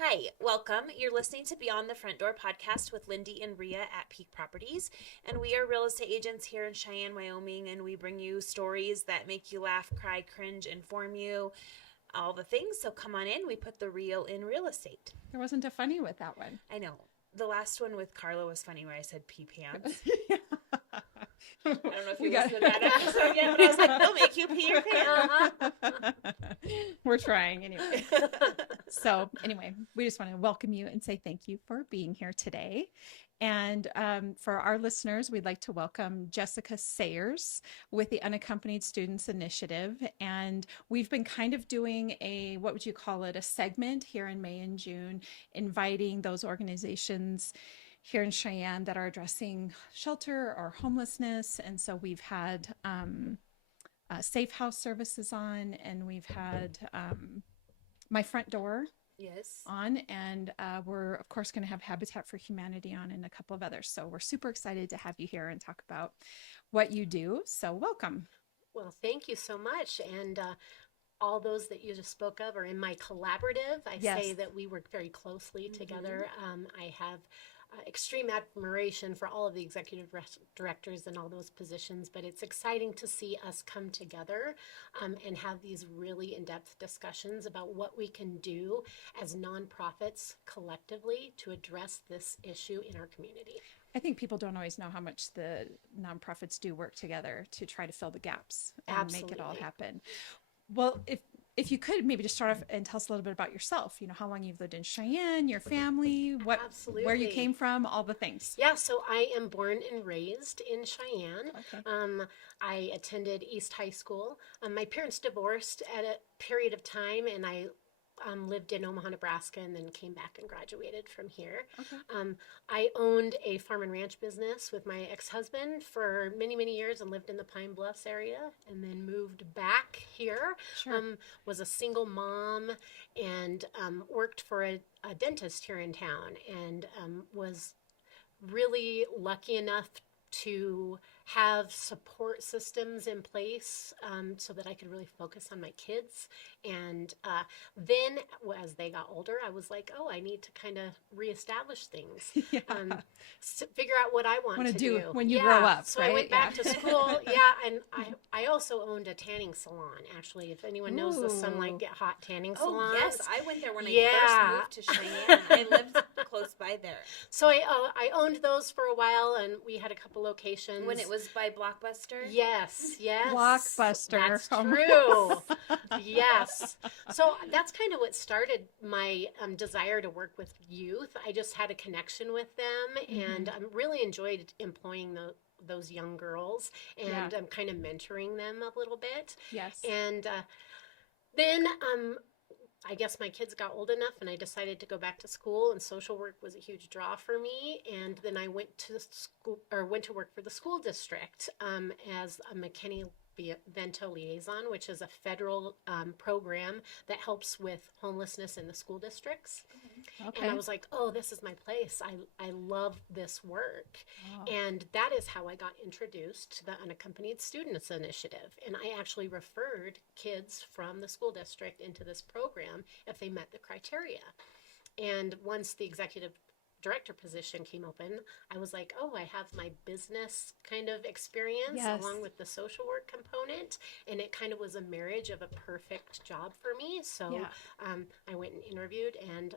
Hi, welcome. You're listening to Beyond the Front Door podcast with Lindee and Rhea at Peak Properties. And we are real estate agents here in Cheyenne, Wyoming, and we bring you stories that make you laugh, cry, cringe, inform you, all the things. So come on in. We put the real in real estate. There wasn't a funny with that one. I know. The last one with Carla was funny where I said pee pants. I don't know if you listened to that episode yet, but I was like, they'll make you pee your pants. We're trying anyway. So anyway, we just want to welcome you and say thank you for being here today. And for our listeners, we'd like to welcome Jessica Sayers with the Unaccompanied Students Initiative. And we've been kind of doing what would you call it, a segment here in May and June, inviting those organizations here in Cheyenne that are addressing shelter or homelessness. And so we've had Safe House Services on, and we've had My Front Door on, and we're of course going to have Habitat for Humanity on and a couple of others. So we're super excited to have you here and talk about what you do. So welcome. Well, thank you so much. And all those that you just spoke of are in my collaborative. I say that we work very closely together. I have extreme admiration for all of the executive directors and all those positions, but it's exciting to see us come together and have these really in-depth discussions about what we can do as nonprofits collectively to address this issue in our community. I think people don't always know how much the nonprofits do work together to try to fill the gaps and Absolutely. make it all happen. Well, if you could maybe just start off and tell us a little bit about yourself, how long you've lived in Cheyenne, your family, where you came from, all the things. Yeah, so I am born and raised in Cheyenne. Okay. I attended East High School. My parents divorced at a period of time, and I lived in Omaha, Nebraska, and then came back and graduated from here. Okay. I owned a farm and ranch business with my ex-husband for many, many years and lived in the Pine Bluffs area, and then moved back here. Sure. Was a single mom and worked for a dentist here in town, and was really lucky enough to have support systems in place so that I could really focus on my kids. And then as they got older, I was like, oh, I need to kind of reestablish things, Yeah. Figure out what I want to do when you grow up. So right? I went back to school. And I also owned a tanning salon, actually. If anyone knows the Sunlight Get Hot tanning salon. Oh, yes. I went there when I first moved to Cheyenne. I lived close by there. So I owned those for a while, and we had a couple locations. When it was by Blockbuster? Yes. Blockbuster. That's true. Yes. So that's kind of what started my desire to work with youth. I just had a connection with them, and really enjoyed employing those young girls and kind of mentoring them a little bit. Yes. And then I guess my kids got old enough, and I decided to go back to school, and social work was a huge draw for me. And then I went to work for the school district as a McKinney-Vento liaison, which is a federal program that helps with homelessness in the school districts. Okay. And I was like, oh, this is my place. I love this work. Oh. And that is how I got introduced to the Unaccompanied Students Initiative. And I actually referred kids from the school district into this program if they met the criteria. And once the executive director position came open, I was like, oh, I have my business kind of experience along with the social work component, and it kind of was a marriage of a perfect job for me. So I went and interviewed and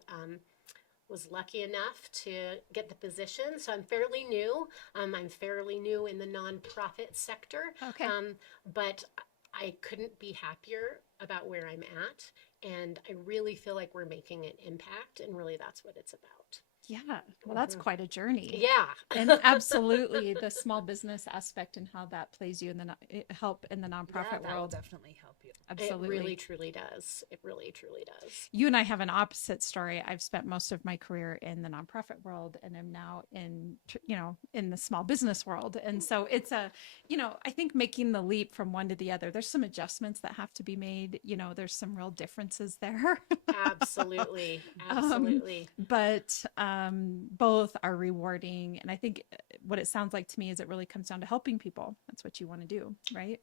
was lucky enough to get the position. So I'm fairly new. I'm fairly new in the nonprofit sector. Okay. But I couldn't be happier about where I'm at, and I really feel like we're making an impact, and really that's what it's about. Yeah. Well, that's quite a journey. Yeah. And absolutely the small business aspect and how that plays you in help in the nonprofit that will world. definitely help you. Absolutely. It really, truly does. It really, truly does. You and I have an opposite story. I've spent most of my career in the nonprofit world and am now in the small business world. And so it's I think making the leap from one to the other, there's some adjustments that have to be made. There's some real differences there. Absolutely. Absolutely. But both are rewarding. And I think what it sounds like to me is it really comes down to helping people. That's what you want to do, right?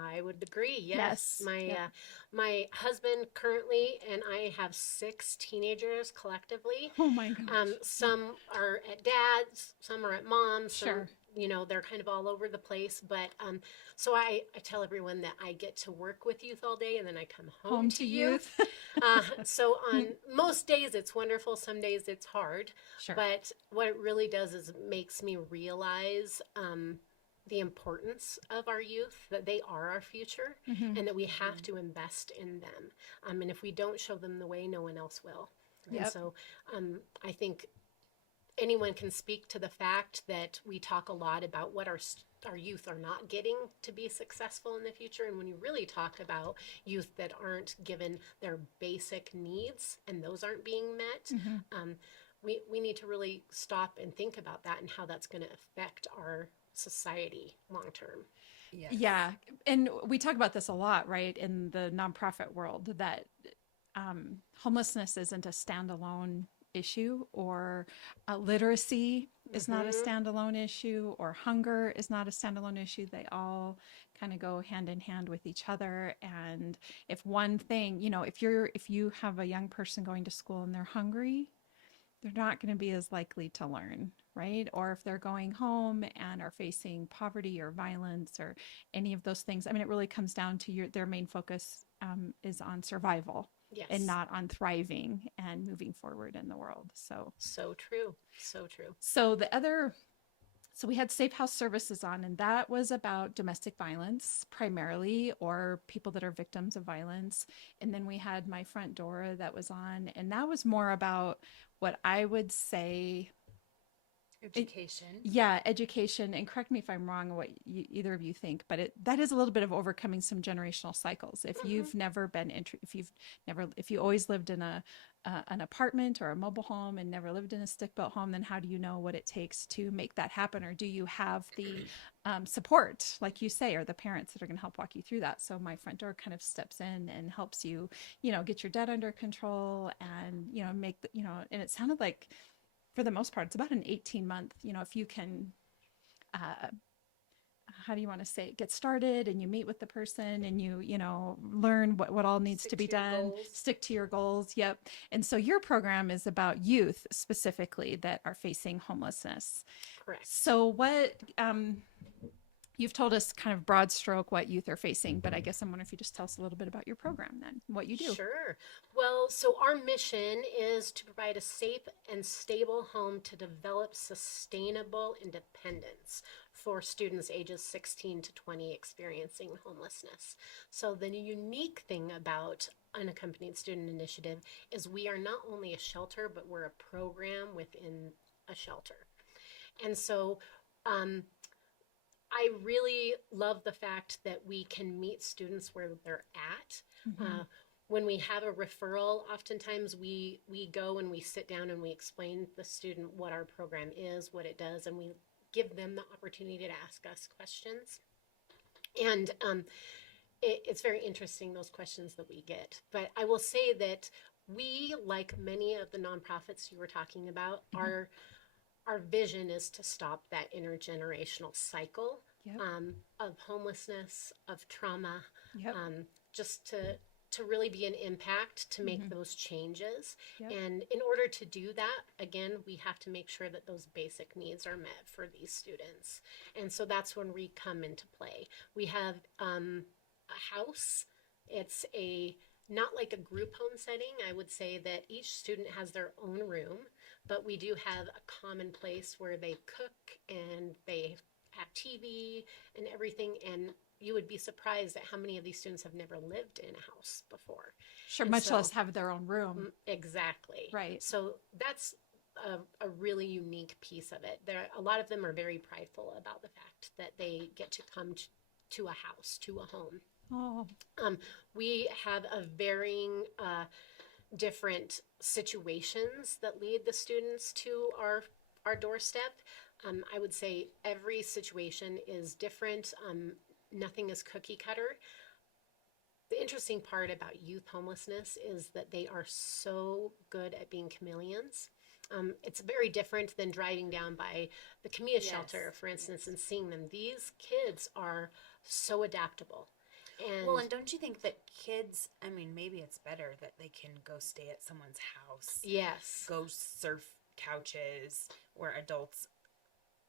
I would agree. Yes, Yes. my Yep. my husband currently and I have 6 teenagers collectively. Oh my gosh. Some are at dad's, some are at mom's, some, Sure. they're kind of all over the place. But so I tell everyone that I get to work with youth all day and then I come home to youth. youth. So on most days it's wonderful, some days it's hard. Sure. But what it really does is it makes me realize the importance of our youth, that they are our future, Mhm. and that we have to invest in them. And if we don't show them the way, no one else will. And Yep. so I think anyone can speak to the fact that we talk a lot about what our youth are not getting to be successful in the future. And when you really talk about youth that aren't given their basic needs and those aren't being met, Mhm. we need to really stop and think about that and how that's going to affect our society long term. Yes. Yeah. And we talk about this a lot, right, in the nonprofit world, that homelessness isn't a standalone issue, or literacy is not a standalone issue, or hunger is not a standalone issue. They all kind of go hand in hand with each other. And if one thing, if you have a young person going to school and they're hungry, they're not going to be as likely to learn, right? Or if they're going home and are facing poverty or violence or any of those things, I mean, it really comes down to their main focus is on survival. Yes. And not on thriving and moving forward in the world. So true. So true. So we had Safe House Services on, and that was about domestic violence primarily, or people that are victims of violence. And then we had My Front Door that was on, and that was more about what I would say Education. education. And correct me if I'm wrong, what either of you think, but that is a little bit of overcoming some generational cycles. If you've never been, if you always lived in an apartment or a mobile home and never lived in a stick-built home, then how do you know what it takes to make that happen? Or do you have the support, like you say, or the parents that are going to help walk you through that? So My Front Door kind of steps in and helps you, get your debt under control and, make the, and it sounded like, for the most part, it's about an 18-month, if you can, how do you want to say it, get started and you meet with the person and you learn what all needs to be done, stick to your goals. Yep. And so your program is about youth specifically that are facing homelessness. Correct. So what, you've told us kind of broad stroke what youth are facing, but I guess I'm wondering if you just tell us a little bit about your program then, what you do. Sure. Well, so our mission is to provide a safe and stable home to develop sustainable independence for students ages 16 to 20 experiencing homelessness. So the unique thing about Unaccompanied Student Initiative is we are not only a shelter, but we're a program within a shelter. And so I really love the fact that we can meet students where they're at. When we have a referral, oftentimes we go and we sit down and we explain to the student what our program is, what it does, and we give them the opportunity to ask us questions. And it's very interesting, those questions that we get. But I will say that we, like many of the nonprofits you were talking about, our vision is to stop that intergenerational cycle of homelessness, of trauma, just to really be an impact, to make those changes. And in order to do that, again, we have to make sure that those basic needs are met for these students. And so that's when we come into play. We have a house. It's not like a group home setting. I would say that each student has their own room, but we do have a common place where they cook and they have TV and everything. And you would be surprised at how many of these students have never lived in a house before. Sure, much less have their own room. Exactly. Right. So that's a really unique piece of it. A lot of them are very prideful about the fact that they get to come to a house, to a home. Oh. We have a varying different situations that lead the students to our doorstep. I would say every situation is different. Nothing is cookie cutter. The interesting part about youth homelessness is that they are so good at being chameleons. It's very different than driving down by the Camilla Yes. shelter, for instance, and seeing them. These kids are so adaptable. And Well, and don't you think that kids, I mean, maybe it's better that they can go stay at someone's house, yes, go surf couches, where adults,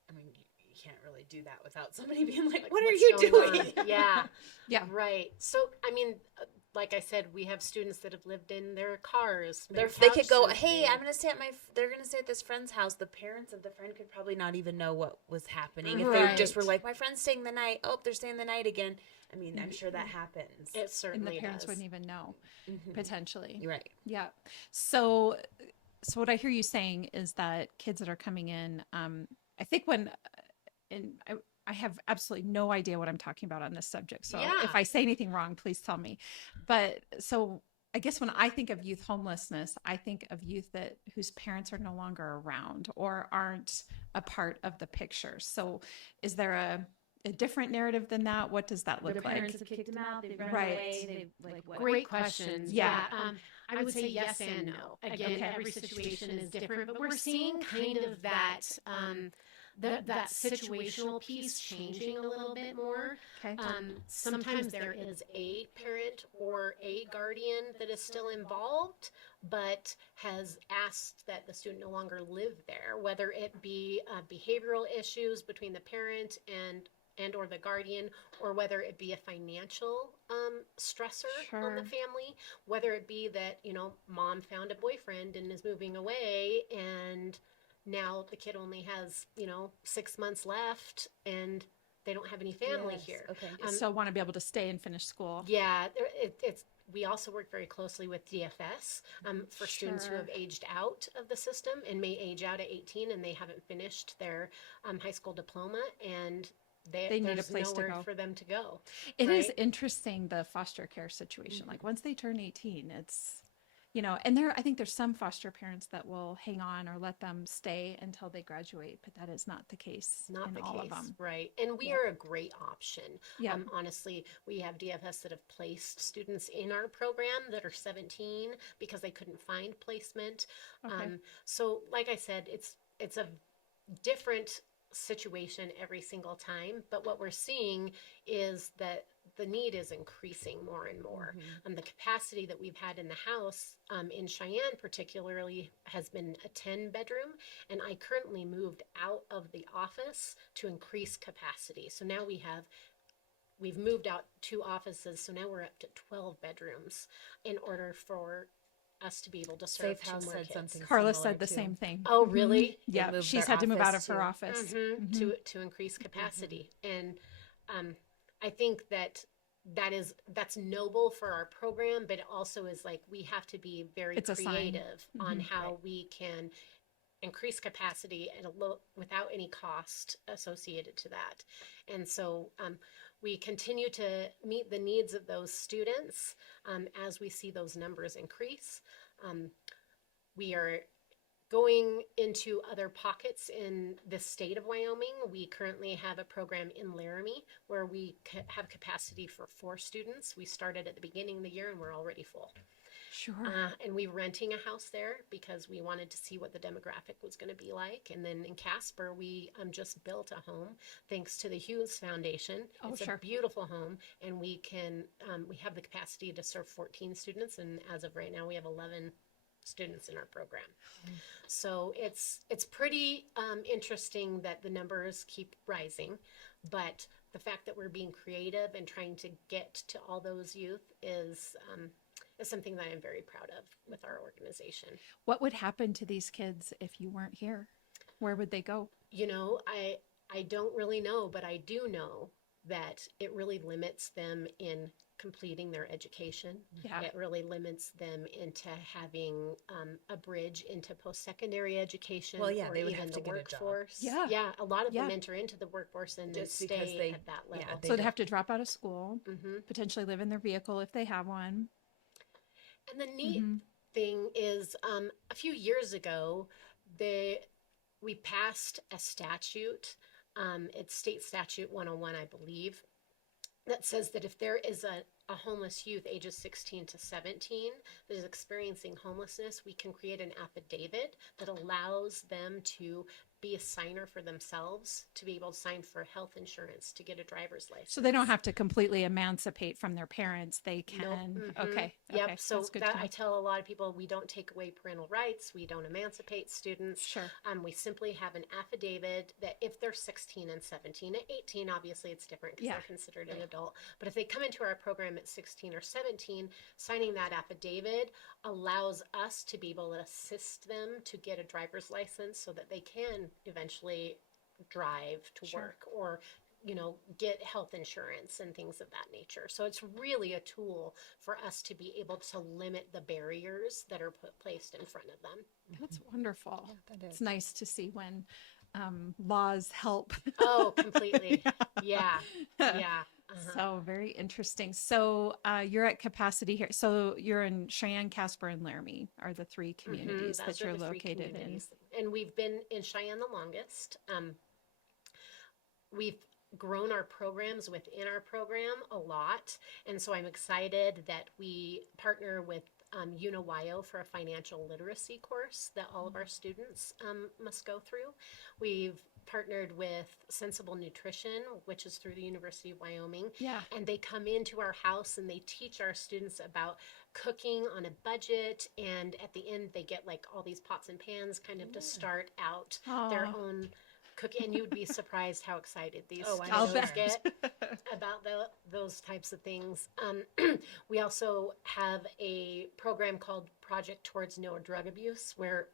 I mean, you can't really do that without somebody being like, what are what's you going doing? on? Yeah, Yeah. right. So, I mean, like I said, we have students that have lived in their cars. They been could go, couch hey, surfing. I'm going to stay at they're going to stay at this friend's house. The parents of the friend could probably not even know what was happening. If they just were Right. like, my friend's staying the night. Oh, they're staying the night again. I mean, I'm sure that happens. It And certainly the parents does. wouldn't even know, potentially. You're right. Yeah. So, so what I hear you saying is that kids that are coming in, I think when, and I have absolutely no idea what I'm talking about on this subject. So Yeah. if I say anything wrong, please tell me. But so I guess when I think of youth homelessness, I think of youth that whose parents are no longer around or aren't a part of the picture. So is there a different narrative than that? What does that look The like? parents have kicked them out. They've run Right. away. They've like what? Great questions. Yeah. I would say yes and no. Again, Okay. every situation is different, but we're seeing kind of that that situational piece changing a little bit more. Okay. Sometimes there is a parent or a guardian that is still involved, but has asked that the student no longer live there, whether it be behavioral issues between the parent and or the guardian, or whether it be a financial stressor on the Sure. family, whether it be that, you know, mom found a boyfriend and is moving away, and now the kid only has, you know, 6 months left and they don't have any family Yes, here. okay. So want to be able to stay and finish school. Yeah, it's we also work very closely with DFS for students who Sure. have aged out of the system and may age out at 18 and they haven't finished their high school diploma, and They need a there's place to nowhere go. for them to go. It is right? interesting, the foster care situation. Like once they turn 18, it's, you know, and I think there's some foster parents that will hang on or let them stay until they graduate, but that is not the case Not in the all case, of them. right? And we Yeah. are a great option. Yeah. Honestly, we have DFS that have placed students in our program that are 17 because they couldn't find placement. Okay. So, like I said, it's a different situation every single time, but what we're seeing is that the need is increasing more and more. The capacity that we've had in the house in Cheyenne particularly has been a 10 bedroom, and I currently moved out of the office to increase capacity. So now we've moved out 2 offices, so now we're up to 12 bedrooms in order for us to be able to serve Safe 2 House more said kids. something Carla similar said the too. same thing. Oh, really? Yeah. moved She's their had to move out of office her to- office. To increase capacity, and I think that's noble for our program, but it also is like we have to be very It's a sign. creative on how we can increase capacity at without any cost associated to that. And so we continue to meet the needs of those students as we see those numbers increase. We are going into other pockets in the state of Wyoming. We currently have a program in Laramie where we have capacity for 4 students. We started at the beginning of the year and we're already full. Sure. And we're renting a house there because we wanted to see what the demographic was going to be like. And then in Casper, we just built a home thanks to the Hughes Foundation. Oh, It's sure. a beautiful home, and we have the capacity to serve 14 students. And as of right now, we have 11 students in our program. So it's pretty interesting that the numbers keep rising, but the fact that we're being creative and trying to get to all those youth is something that I'm very proud of with our organization. What would happen to these kids if you weren't here? Where would they go? You know, I don't really know, but I do know that it really limits them in completing their education. Yeah. It really limits them into having a bridge into post-secondary education. Well, yeah, or they would even have to the get a job. workforce. Yeah. Yeah, a lot of them Yeah. enter into the workforce and Just stay because they- at that yeah, level. they So they'd don't- have to drop out of school, hmm potentially live in their vehicle if they have one. And the neat thing is, a few years ago, we passed a statute. It's State Statute 101, I believe, that says that if there is a homeless youth ages 16 to 17 that is experiencing homelessness, we can create an affidavit that allows them to be a signer for themselves, to be able to sign for health insurance, to get a driver's license. So they don't have to completely emancipate from their parents. They Nope. can. Mhm. Okay. Yep. Okay. So That's good that to know. I tell a lot of people, we don't take away parental rights. We don't emancipate students. Sure. We simply have an affidavit that if they're 16 and 17, at 18, obviously it's different because Yeah. they're considered an adult. But if they come into our program at 16 or 17, signing that affidavit allows us to be able to assist them to get a driver's license so that they can eventually drive to Sure. work or get health insurance and things of that nature. So it's really a tool for us to be able to limit the barriers that are placed in front of them. That's wonderful. That It's is. nice to see when laws help. Oh, completely. Yeah. Yeah. So very interesting. So you're at capacity here. So you're in Cheyenne, Casper, and Laramie are the three communities Those that are you're the three located in. communities. And we've been in Cheyenne the longest. We've grown our programs within our program a lot. And so I'm excited that we partner with UniWyo for a financial literacy course that all of our students must go through. We've partnered with Sensible Nutrition, which is through the University of Wyoming. Yeah. And they come into our house and they teach our students about cooking on a budget. And at the end, they get like all these pots and pans kind of to start out their Aw. own cooking. And you'd be surprised how excited these Oh, I'm I'll kiddos bet. get about those types of things. We also have a program called Project Towards No Drug Abuse, where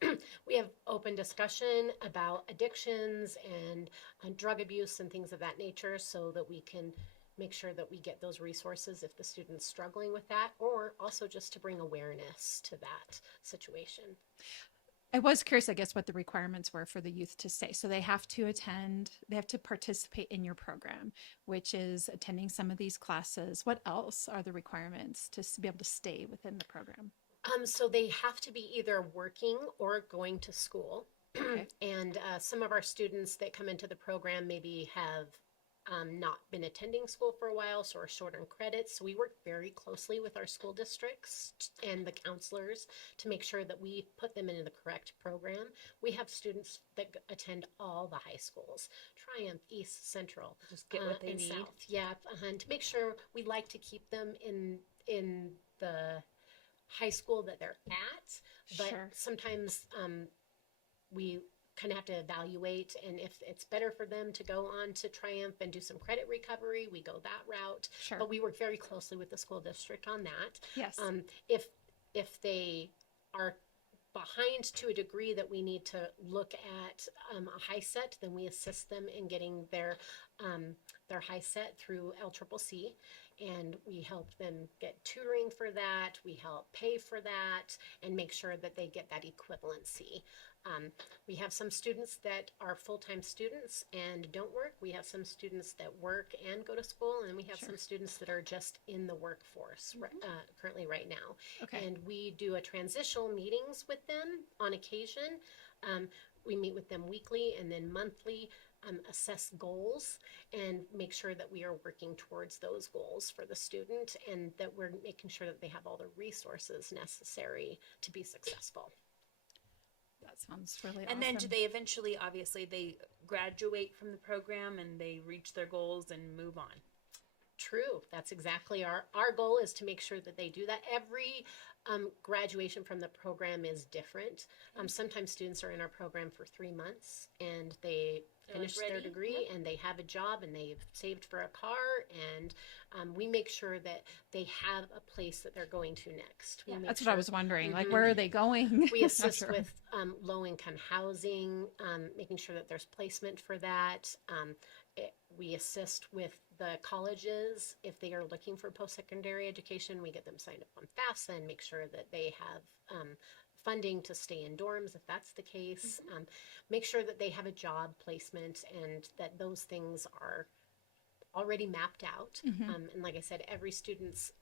we have open discussion about addictions and drug abuse and things of that nature so that we can make sure that we get those resources if the student's struggling with that, or also just to bring awareness to that situation. I was curious, I guess, what the requirements were for the youth to stay. So they have to attend, they have to participate in your program, which is attending some of these classes. What else are the requirements to be able to stay within the program? So they have to be either working or going to school. Okay. And some of our students that come into the program maybe have not been attending school for a while, so are short on credits. So we work very closely with our school districts and the counselors to make sure that we put them into the correct program. We have students that attend all the high schools, Triumph, East, Central, Just get what they and need. South. Yeah, and to make sure we like to keep them in the high school that they're at, but Sure. sometimes we kind of have to evaluate, and if it's better for them to go on to Triumph and do some credit recovery, we go that route. Sure. But we work very closely with the school district on that. Yes. If they are behind to a degree that we need to look at a high set, then we assist them in getting their high set through LCCC, and we help them get tutoring for that. We help pay for that and make sure that they get that equivalency. We have some students that are full-time students and don't work. We have some students that work and go to school, and we have Sure. some students that are just in the workforce currently right now. Okay. And we do a transitional meetings with them on occasion. We meet with them weekly and then monthly, assess goals and make sure that we are working towards those goals for the student and that we're making sure that they have all the resources necessary to be successful. That sounds really And awesome. then do they eventually, obviously, they graduate from the program and they reach their goals and move on? True. That's exactly our goal is to make sure that they do that. Every graduation from the program is different. Sometimes students are in our program for 3 months and they They're, like, finish their ready? degree and they have a job and they've saved for a car, and we make sure that they have a place that they're going to next. We make That's what I sure- was wondering. Like, Mhm. where are they going? We Not assist sure. with low-income housing, making sure that there's placement for that. We assist with the colleges. If they are looking for post-secondary education, we get them signed up on FAFSA and make sure that they have funding to stay in dorms if that's the case. Make sure that they have a job placement and that those things are already mapped out. And like I said, every student's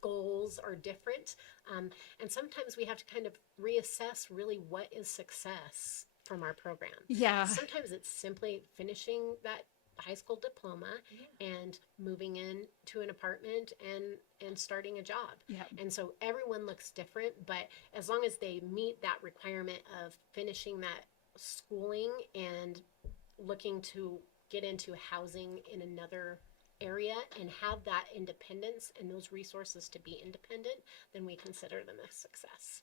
goals are different. And sometimes we have to kind of reassess really what is success from our program. Yeah. Sometimes it's simply finishing that high school diploma and moving into an apartment and starting a job. Yep. And so everyone looks different, but as long as they meet that requirement of finishing that schooling and looking to get into housing in another area and have that independence and those resources to be independent, then we consider them a success.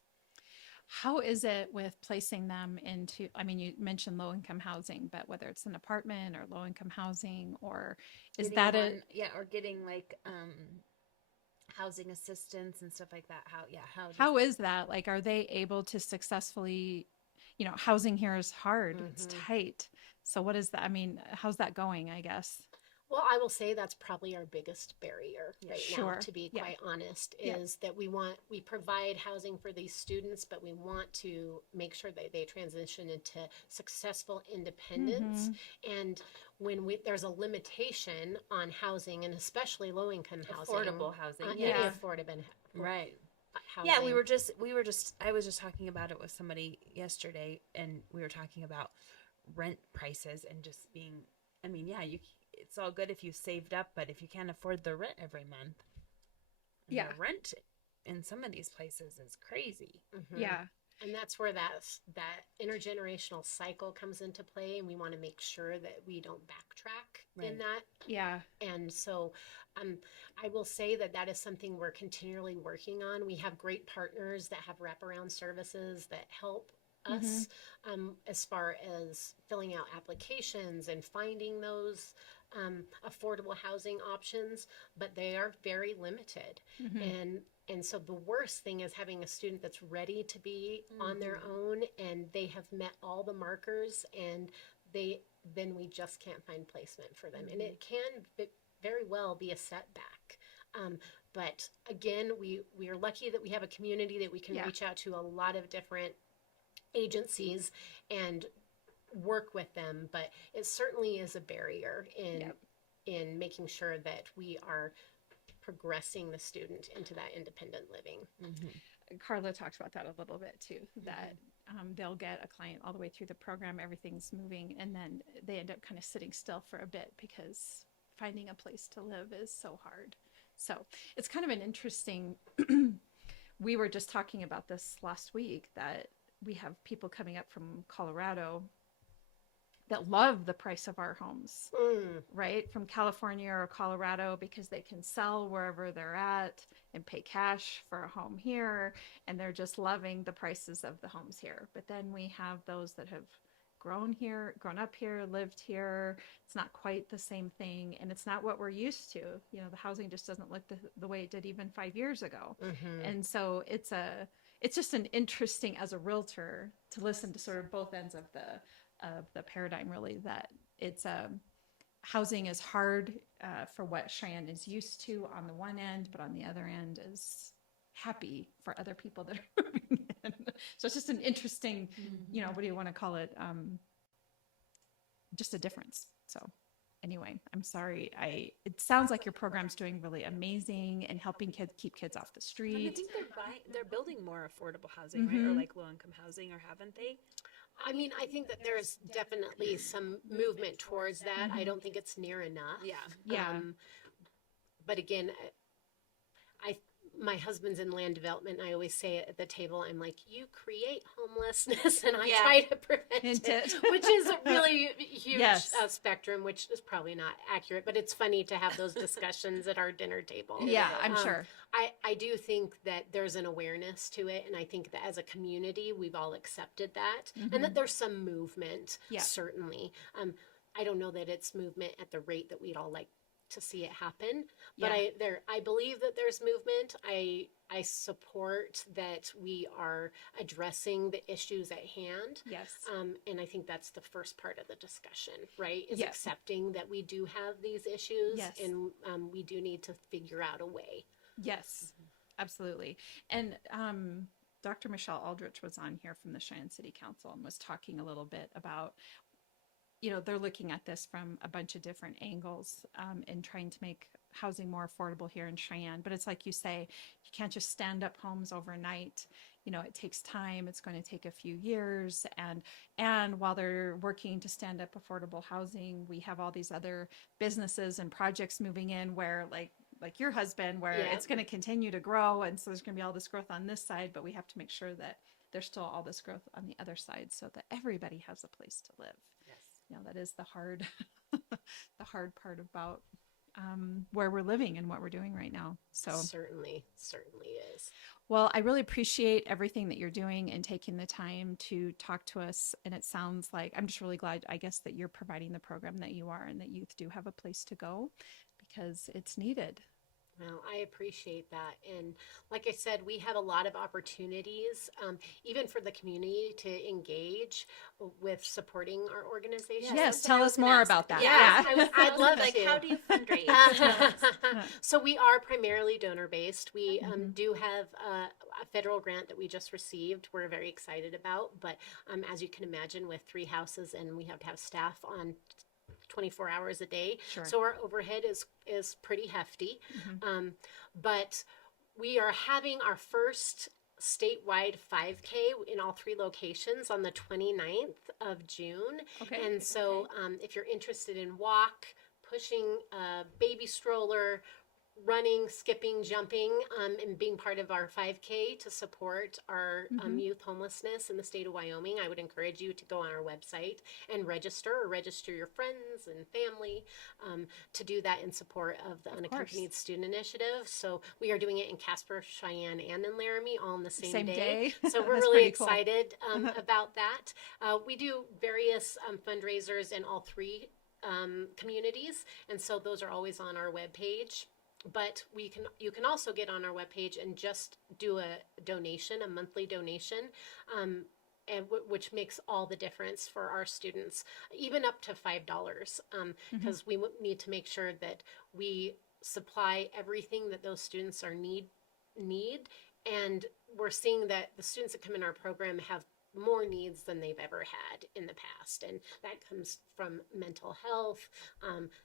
How is it with placing them into, I mean, you mentioned low income housing, but whether it's an apartment or low income housing, or is Getting that one- yeah, or getting like housing assistance and stuff like that. how is that? Like, are they able to successfully, housing here is hard, it's tight. So what is that? I mean, how's that going, I guess? Well, I will say that's probably our biggest barrier right now, Sure. to be Yeah. quite honest, Yeah. is that we provide housing for these students, but we want to make sure that they transition into successful independence. And when there's a limitation on housing, and especially low income housing, affordable housing. any Yeah. affordable Right. housing. Yeah, I was just talking about it with somebody yesterday, and we were talking about rent prices and just being, I mean, yeah, it's all good if you saved up, but if you can't afford the rent every month, and Yeah. the rent in some of these places is crazy. Yeah. And that's where that intergenerational cycle comes into play, and we want to make sure that we don't backtrack in Right. that. Yeah. And so I will say that is something we're continually working on. We have great partners that have wraparound services that help us as far as filling out applications and finding those affordable housing options, but they are very limited. And so the worst thing is having a student that's ready to be on their own and they have met all the markers, and then we just can't find placement for them. And it can very well be a setback. But again, we are lucky that we have a community that we can reach out to a lot of different agencies and work with them, but it certainly is a barrier in making sure that we are progressing the student into that independent living. Carla talked about that a little bit too, that they'll get a client all the way through the program, everything's moving, and then they end up kind of sitting still for a bit because finding a place to live is so hard. So it's kind of an interesting, we were just talking about this last week, that we have people coming up from Colorado that love the price of our homes, right? From California or Colorado, because they can sell wherever they're at and pay cash for a home here. And they're just loving the prices of the homes here. But then we have those that have grown up here, lived here. It's not quite the same thing. And it's not what we're used to. The housing just doesn't look the way it did even 5 years ago. And so it's just an interesting, as a realtor, to listen to sort of both ends of the paradigm, really, that it's housing is hard for what Cheyenne is used to on the one end, but on the other end is happy for other people that are moving in. So it's just an interesting, what do you want to call it? Just a difference. So anyway, I'm sorry. It sounds like your program's doing really amazing and helping keep kids off the And I street. think they're building more affordable housing, right? Or like low income housing, or haven't they? I mean, I think that there's definitely some movement towards that. I don't think it's near enough. Yeah. But again, my husband's in land development, and I always say it at the table, I'm like, you create homelessness, and I try to prevent it, which is a really huge spectrum, which is probably not accurate, but it's funny to have those discussions at our dinner table. Yeah, I'm sure. I do think that there's an awareness to it, and I think that as a community, we've all accepted that, and that there's some movement, certainly. I don't know that it's movement at the rate that we'd all like to see it happen, but I believe that there's movement. I support that we are addressing the issues at hand. Yes. And I think that's the first part of the discussion, right? Is accepting that we do have these issues, and we do need to figure out a way. Yes, absolutely. And Dr. Michelle Aldrich was on here from the Cheyenne City Council and was talking a little bit about, they're looking at this from a bunch of different angles and trying to make housing more affordable here in Cheyenne. But it's like you say, you can't just stand up homes overnight. You know, it takes time. It's going to take a few years. And while they're working to stand up affordable housing, we have all these other businesses and projects moving in where like your husband, where Yeah. it's going to continue to grow. And so there's going to be all this growth on this side, but we have to make sure that there's still all this growth on the other side so that everybody has a place to live. Yes. You know, that is the hard, the hard part about where we're living and what we're doing right now. So Certainly is. well, I really appreciate everything that you're doing and taking the time to talk to us. And it sounds like I'm just really glad, I guess, that you're providing the program that you are and that youth do have a place to go because it's needed. Well, I appreciate that. And like I said, we have a lot of opportunities, even for the community to engage with supporting our organization. Yes, tell us more about that. Yeah, Yeah. I'd love like, to. how do you fundraise? Tell us. So we are primarily donor based. We do have a federal grant that we just received. We're very excited about. But as you can imagine, with 3 houses and we have to have staff on 24 hours a day. Sure. So our overhead is pretty hefty. But we are having our first statewide 5K in all 3 locations on the 29th of June. Okay. And so if you're interested in walk, pushing a baby stroller, running, skipping, jumping, and being part of our 5K to support our youth homelessness in the state of Wyoming, I would encourage you to go on our website and register your friends and family to do that in support of the Unaccompanied Student Initiative. So we are doing it in Casper, Cheyenne, and in Laramie all on the same day. So we're That's really pretty cool. excited about that. We do various fundraisers in all 3 communities, and so those are always on our webpage. But you can also get on our webpage and just do a donation, a monthly donation, and which makes all the difference for our students, even up to $5, because we need to make sure that we supply everything that those students need. And we're seeing that the students that come in our program have more needs than they've ever had in the past. And that comes from mental health,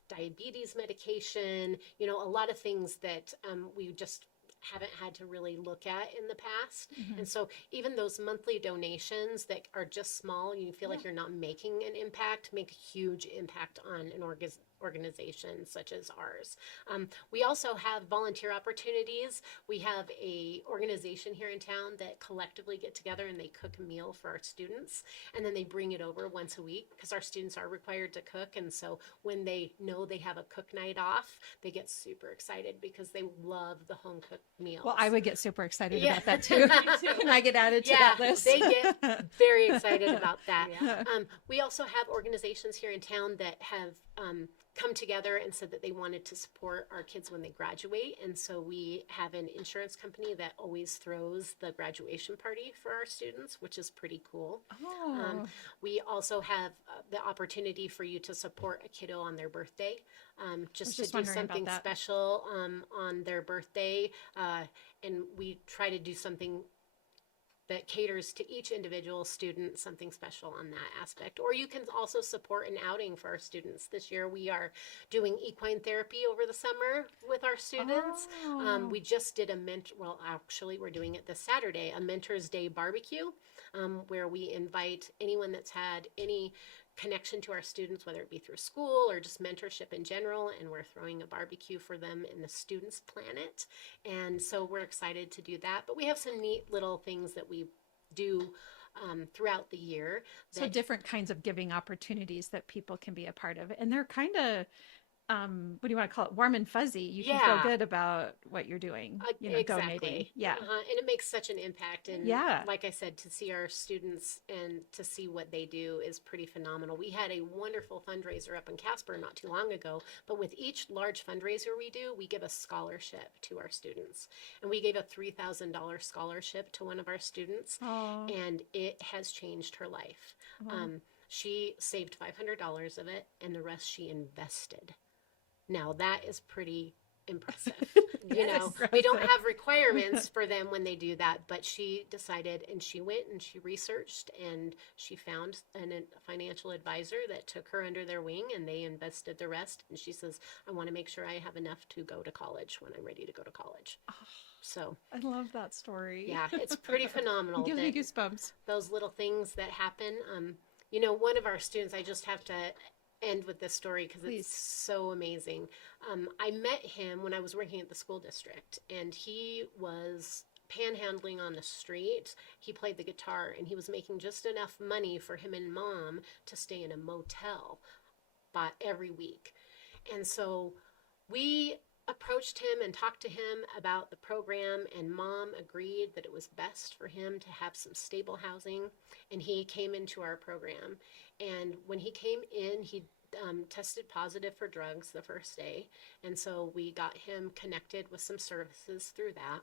diabetes medication, a lot of things that we just haven't had to really look at in the past. And so even those monthly donations that are just small, you feel like you're not making an impact, make a huge impact on an organization such as ours. We also have volunteer opportunities. We have a organization here in town that collectively get together and they cook a meal for our students, and then they bring it over once a week because our students are required to cook. And so when they know they have a cook night off, they get super excited because they love the home cooked meals. Well, I would get super excited about that too. Can I get added to that list? They get very excited about that. Yeah. We also have organizations here in town that have come together and said that they wanted to support our kids when they graduate. And so we have an insurance company that always throws the graduation party for our students, which is pretty cool. Oh. We also have the opportunity for you to support a kiddo on their birthday, just to do wondering about something that. special on their birthday. And we try to do something that caters to each individual student, something special on that aspect. Or you can also support an outing for our students. This year we are doing equine therapy over the summer with our students. Oh. We just did actually we're doing it this Saturday, a Mentors Day barbecue, where we invite anyone that's had any connection to our students, whether it be through school or just mentorship in general, and we're throwing a barbecue for them in the Students Planet. And so we're excited to do that. But we have some neat little things that we do throughout the year. So different kinds of giving opportunities that people can be a part of. And they're kind of, what do you want to call it? Warm and fuzzy. You can feel good about what you're doing, Exactly. donating. Yeah. And it makes such an impact. And Yeah. like I said, to see our students and to see what they do is pretty phenomenal. We had a wonderful fundraiser up in Casper not too long ago, but with each large fundraiser we do, we give a scholarship to our students. And we gave a $3,000 scholarship to one of our students, Oh. and it has changed her life. She saved $500 of it, and the rest she invested. Now that is pretty impressive. Yes. We don't have requirements for them when they do that, but she decided, and she went and she researched, and she found a financial advisor that took her under their wing, and they invested the rest. And she says, I want to make sure I have enough to go to college when I'm ready to go to college. So I love that story. yeah, it's pretty phenomenal. Gives me that goosebumps. those little things that happen. One of our students, I just have to end with this story because Please. it's so amazing. I met him when I was working at the school district, and he was panhandling on the street. He played the guitar, and he was making just enough money for him and mom to stay in a motel every week. And so we approached him and talked to him about the program, and mom agreed that it was best for him to have some stable housing, and he came into our program. And when he came in, he tested positive for drugs the first day, and so we got him connected with some services through that.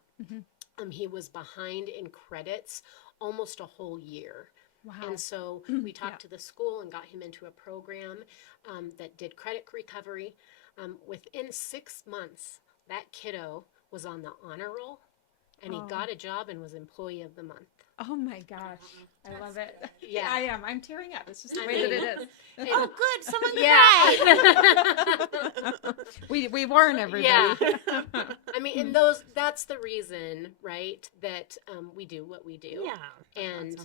He was behind in credits almost a whole year. Wow. And so we talked to the school and got him into a program that did credit recovery. Within 6 months, that kiddo was on the honor roll, and he got a job and was employee of the month. Oh my gosh. I love it. Yeah. I am. I'm tearing up. It's just the way that it is. Oh, good. Someone cried. We warn everybody. Yeah. And that's the reason, right, that we do what we do. Yeah. And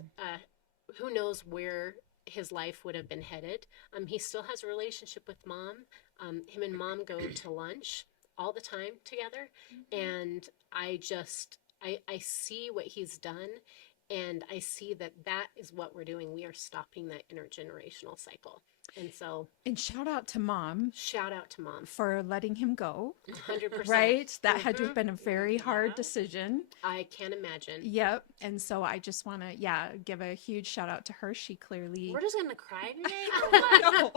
who knows where his life would have been headed. He still has a relationship with mom. Him and mom go to lunch all the time together. And I see what he's done. And I see that is what we're doing. We are stopping that intergenerational cycle. And so. And shout out to mom. Shout out to mom. For letting him go. 100%. Right? That had to have been a very hard decision. I can't imagine. Yep. And so I just want to, give a huge shout out to her. She clearly. We're just going to cry today? No.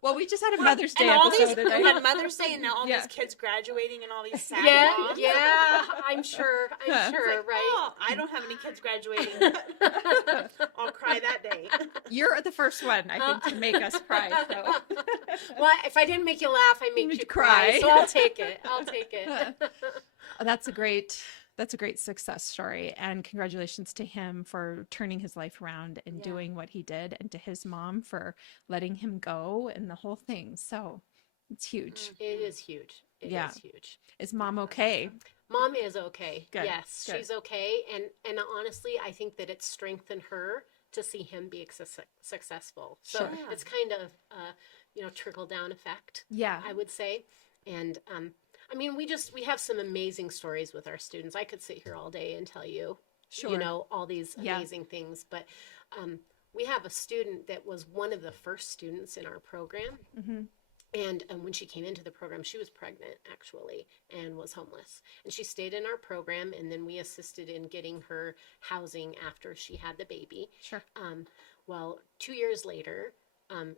Well, we just had a Mother's Day and all episode these, today. we had Mother's Day, and now all these kids graduating and all these sad moms. Yeah, I'm sure, It's right? Oh, I don't have any kids graduating. I'll cry that day. You're the first one, I think, to make us cry. So. Well, if I didn't make you laugh, I make you cry. So I'll take it. That's a great success story, and congratulations to him for turning his life around and doing what he did, and to his mom for letting him go and the whole thing. So it's huge. It is huge. It is huge. Is mom okay? Mom is okay. Good. Yes, Good. she's okay. And honestly, I think that it's strengthened her to see him be successful. So Sure. it's kind of trickle down effect. Yeah. I would say. And we have some amazing stories with our students. I could sit here all day and tell you, all these amazing things. But we have a student that was one of the first students in our program. Mm-hmm. And when she came into the program, she was pregnant, actually, and was homeless. And she stayed in our program, and then we assisted in getting her housing after she had the baby. Sure. 2 years later,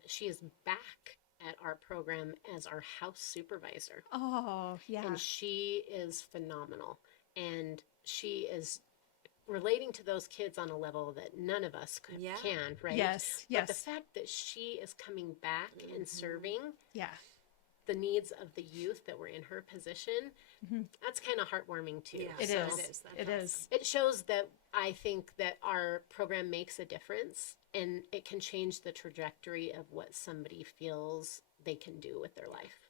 she is back at our program as our house supervisor. Oh, yeah. And she is phenomenal. And she is relating to those kids on a level that none of us can, right? Yes. But the fact that she is coming back and serving the needs of the youth that were in her position, that's kind of heartwarming too. Yeah. It So is. It is. It shows that I think that our program makes a difference, and it can change the trajectory of what somebody feels they can do with their life.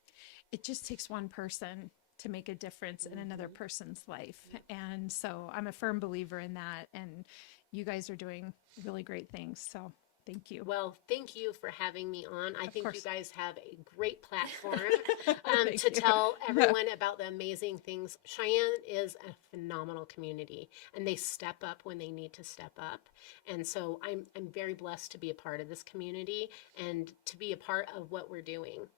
It just takes one person to make a difference in another person's life. And so I'm a firm believer in that. And you guys are doing really great things. So thank you. Well, thank you for having me on. I think course. you guys have a great platform Thank to you. tell everyone about the amazing things. Cheyenne is a phenomenal community, and they step up when they need to step up. And so I'm very blessed to be a part of this community and to be a part of what we're doing.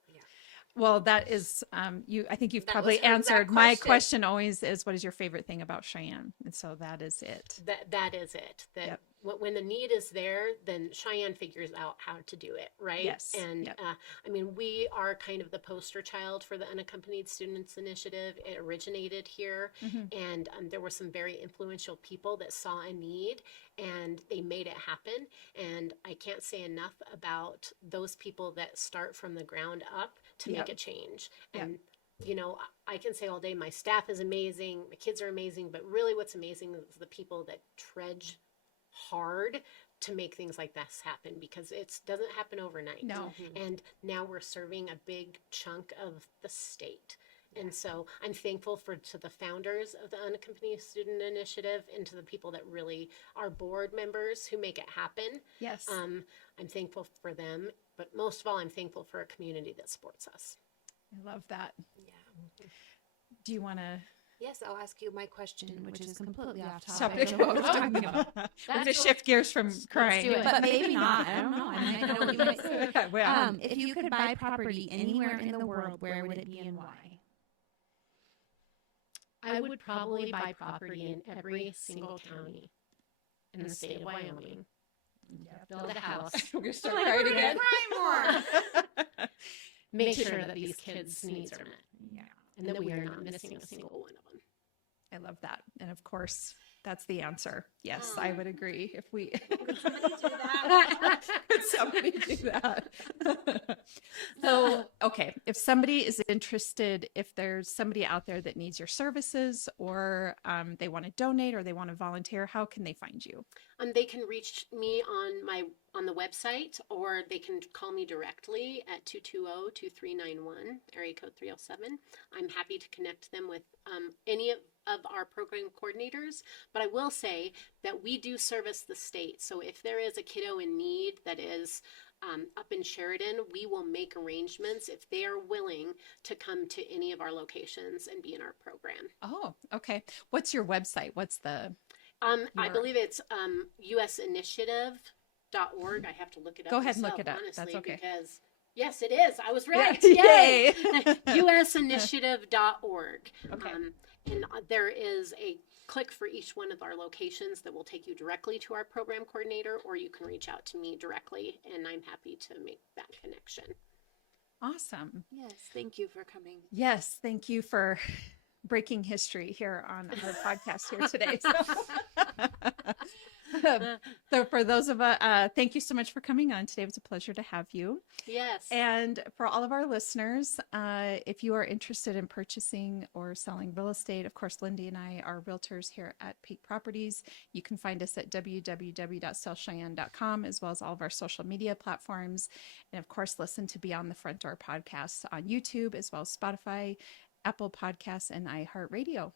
Well, that is, I think you've probably was her exact answered. My question. question always is, what is your favorite thing about Cheyenne? And so that is it. That is it. That Yep. when the need is there, then Cheyenne figures out how to do it, right? Yes. And Yep. I mean, we are kind of the poster child for the Unaccompanied Students Initiative. It originated here, and there were some very influential people that saw a need, and they made it happen. And I can't say enough about those people that start from the ground up to Yep. make a change. Yep. And you know, I can say all day, my staff is amazing, my kids are amazing, but really what's amazing is the people that trudge hard to make things like this happen, because it doesn't happen overnight. No. And now we're serving a big chunk of the state. And so I'm thankful to the founders of the Unaccompanied Student Initiative and to the people that really are board members who make it happen. Yes. I'm thankful for them, but most of all, I'm thankful for a community that supports us. I love that. Yeah. Do you want to Yes, I'll ask you my question, which is completely off stop topic. it? What was talking about? We're going to shift gears from crying. do it. But maybe not. I don't know. I might know what you might say. Well, If you could buy property anywhere in the world, where would it be and why? I would probably buy property in every single county in the state of Wyoming. Build a house. we're going to start crying again. Make sure that these kids' needs are met. Yeah. And that we are not missing a single one of them. I love that. And of course, that's the answer. Yes, I would agree. If we could somebody do that? So, okay, if somebody is interested, if there's somebody out there that needs your services, or they want to donate or they want to volunteer, how can they find you? They can reach me on the website, or they can call me directly at 220-2391, area code 307. I'm happy to connect them with any of our program coordinators. But I will say that we do service the state. So if there is a kiddo in need that is up in Sheridan, we will make arrangements if they are willing to come to any of our locations and be in our program. Oh, okay. What's your website? What's the... I believe it's usinitiative.org. I have to look it up. Go ahead and look myself, it up. honestly, That's okay. Because yes, it is. I was right. Yay. Yay! usinitiative.org. Okay. And there is a click for each one of our locations that will take you directly to our program coordinator, or you can reach out to me directly, and I'm happy to make that connection. Awesome. Yes, thank you for coming. Yes, thank you for breaking history here on our podcast here today. So for those of us, thank you so much for coming on today. It was a pleasure to have you. Yes. And for all of our listeners, if you are interested in purchasing or selling real estate, of course, Lindee and I are realtors here at Peak Properties. You can find us at www.sellcheyenne.com, as well as all of our social media platforms. And of course, listen to Beyond the Front Door podcast on YouTube, as well as Spotify, Apple Podcasts, and iHeartRadio.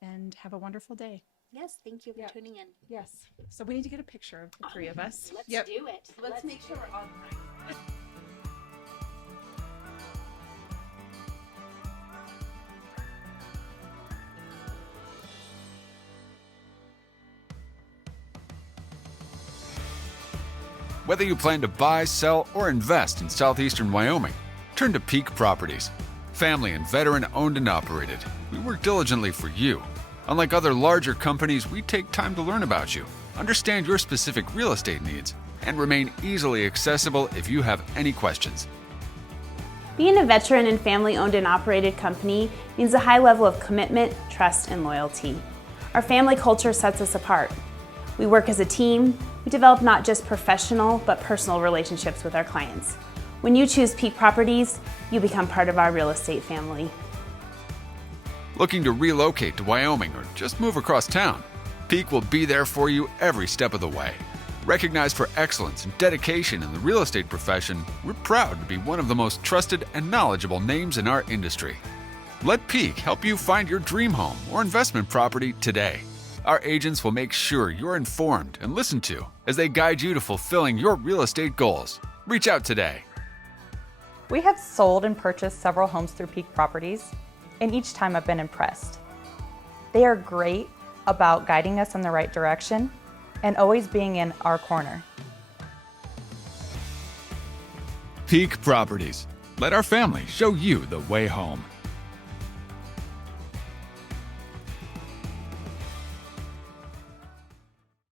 And have a wonderful day. Yes, thank you for tuning in. Yes. So we need to get a picture of the three of us. Let's do it. Let's make sure we're on time. Whether you plan to buy, sell, or invest in southeastern Wyoming, turn to Peak Properties. Family and veteran owned and operated, we work diligently for you. Unlike other larger companies, we take time to learn about you, understand your specific real estate needs, and remain easily accessible if you have any questions. Being a veteran and family-owned and operated company means a high level of commitment, trust, and loyalty. Our family culture sets us apart. We work as a team. We develop not just professional, but personal relationships with our clients. When you choose Peak Properties, you become part of our real estate family. Looking to relocate to Wyoming or just move across town? Peak will be there for you every step of the way. Recognized for excellence and dedication in the real estate profession, we're proud to be one of the most trusted and knowledgeable names in our industry. Let Peak help you find your dream home or investment property today. Our agents will make sure you're informed and listened to as they guide you to fulfilling your real estate goals. Reach out today. We have sold and purchased several homes through Peak Properties, and each time I've been impressed. They are great about guiding us in the right direction and always being in our corner. Peak Properties. Let our family show you the way home.